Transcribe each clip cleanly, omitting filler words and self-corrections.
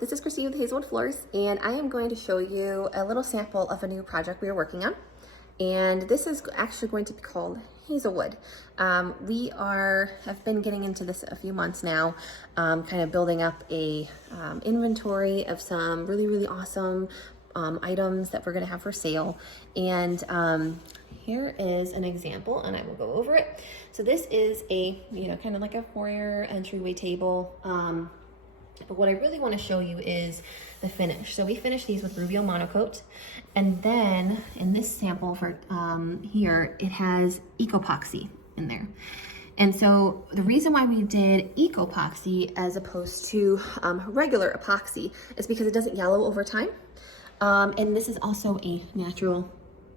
this is Christine with Hazelwood Floors, and I am going to show you a little sample of a new project we are working on. And this is actually going to be called Hazelwood. Have been getting into this a few months now, kind of building up a inventory of some really awesome items that we're going to have for sale. And here is an example, and I will go over it. So this is a, kind of like a foyer entryway table. But what I really want to show you is the finish. So we finished these with Rubio Monocoat, and then in this sample for here, it has Ecopoxy in there. And so the reason why we did Ecopoxy as opposed to regular epoxy is because it doesn't yellow over time. And this is also a natural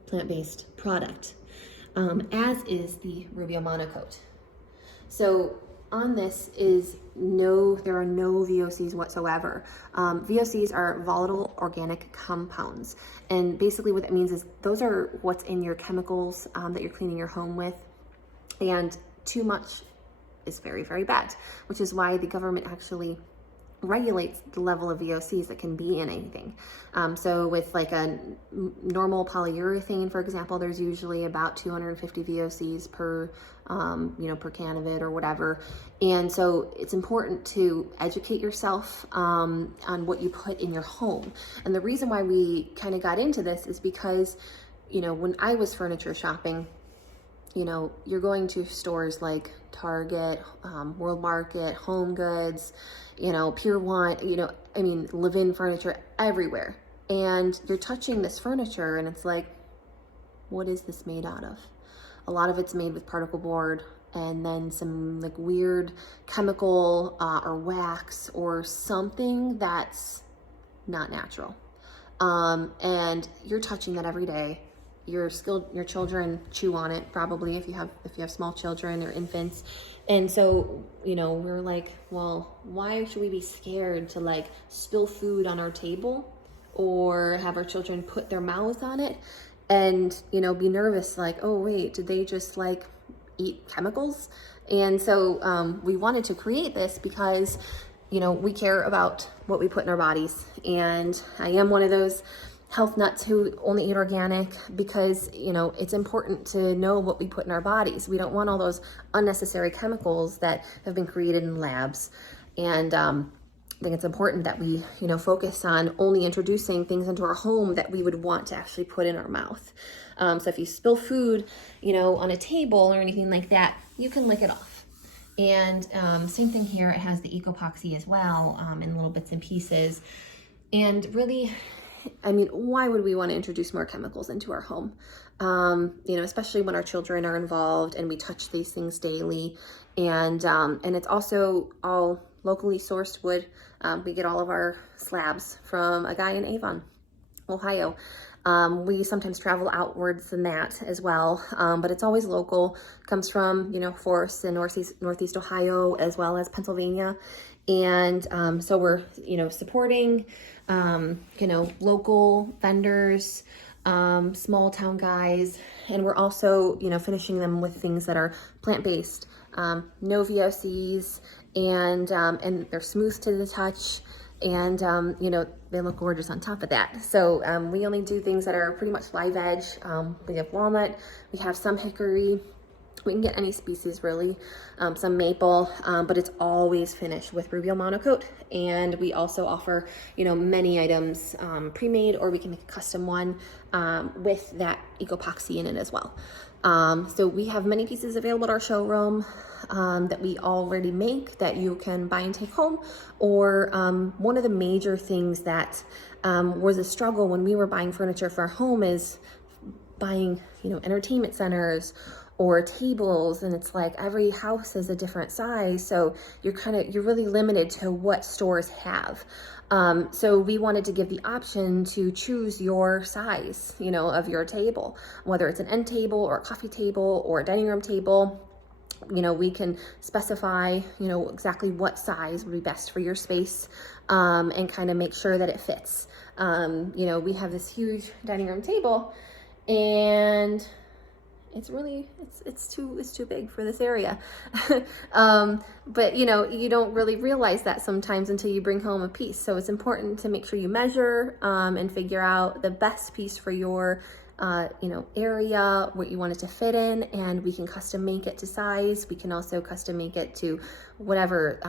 plant-based product, as is the Rubio Monocoat. So on this there are no VOCs whatsoever. VOCs are volatile organic compounds. And basically what that means is those are what's in your chemicals that you're cleaning your home with. And too much is very bad, which is why the government actually regulates the level of VOCs that can be in anything. So with like a normal polyurethane, for example, there's usually about 250 VOCs per can of it or whatever. And so it's important to educate yourself on what you put in your home. And the reason why we kind of got into this is because, when I was furniture shopping, you're going to stores like Target, World Market, Home Goods, Pier 1, live-in furniture everywhere. And you're touching this furniture and it's like, what is this made out of? A lot of it's made with particle board and then some like weird chemical or wax or something that's not natural. And you're touching that every day. Your children chew on it probably if you have small children or infants. And so, we're like, well, why should we be scared to like spill food on our table or have our children put their mouths on it and, be nervous like, oh wait, did they just like eat chemicals? And so we wanted to create this because, we care about what we put in our bodies. And I am one of those health nuts who only eat organic because, it's important to know what we put in our bodies. We don't want all those unnecessary chemicals that have been created in labs. And I think it's important that we, focus on only introducing things into our home that we would want to actually put in our mouth. So if you spill food, on a table or anything like that, you can lick it off. And same thing here, it has the Ecopoxy as well, in little bits and pieces. And really, why would we want to introduce more chemicals into our home? Especially when our children are involved and we touch these things daily. And it's also all locally sourced wood. We get all of our slabs from a guy in Avon, Ohio. We sometimes travel outwards than that as well, but it's always local. Comes from, forests in Northeast Ohio as well as Pennsylvania. And so we're, supporting, local vendors, small town guys, and we're also, finishing them with things that are plant-based, no VOCs, and they're smooth to the touch, and, they look gorgeous on top of that. So we only do things that are pretty much live edge. We have walnut, we have some hickory. We can get any species really, some maple, but it's always finished with Rubio Monocoat. And we also offer, many items pre-made, or we can make a custom one with that Ecopoxy in it as well. So we have many pieces available at our showroom that we already make that you can buy and take home. Or one of the major things that was a struggle when we were buying furniture for our home is buying, entertainment centers or tables, and it's like every house is a different size, so you're really limited to what stores have. So we wanted to give the option to choose your size, of your table, whether it's an end table or a coffee table or a dining room table. We can specify, exactly what size would be best for your space, and kind of make sure that it fits. We have this huge dining room table, and it's really, it's too big for this area. But you know, you don't really realize that sometimes until you bring home a piece. So it's important to make sure you measure and figure out the best piece for your you know, area, what you want it to fit in, and we can custom make it to size. We can also custom make it to whatever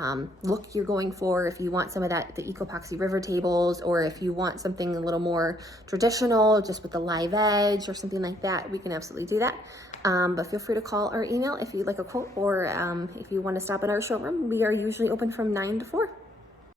look you're going for. If you want some of that, the Ecopoxy river tables, or if you want something a little more traditional, just with the live edge or something like that, we can absolutely do that. But feel free to call or email if you'd like a quote, or if you want to stop at our showroom. We are usually open from 9 to 4.